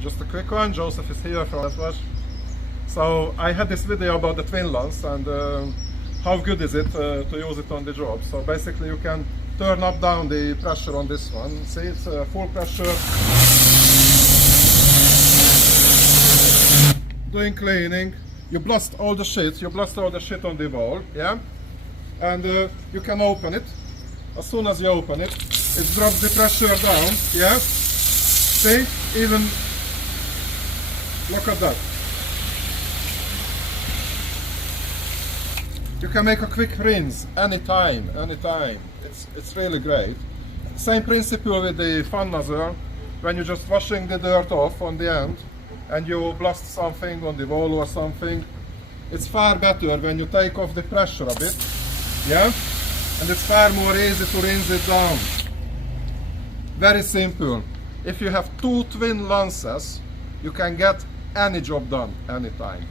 Just a quick one. Joseph is here from Jetwash. So I had this video about the twin lance and how good is it to use it on the job. So basically you can turn up down the pressure on this one. See, it's full pressure. Doing cleaning. You blast all the shit on the wall, yeah? And you can open it. As soon as you open it, it drops the pressure down, yeah? See, even, look at that. You can make a quick rinse anytime. It's really great. Same principle with the fan nozzle. When you're just washing the dirt off on the end and you blast something on the wall or something, it's far better when you take off the pressure a bit, yeah? And it's far more easy to rinse it down. Very simple. If you have two twin lances, you can get any job done anytime.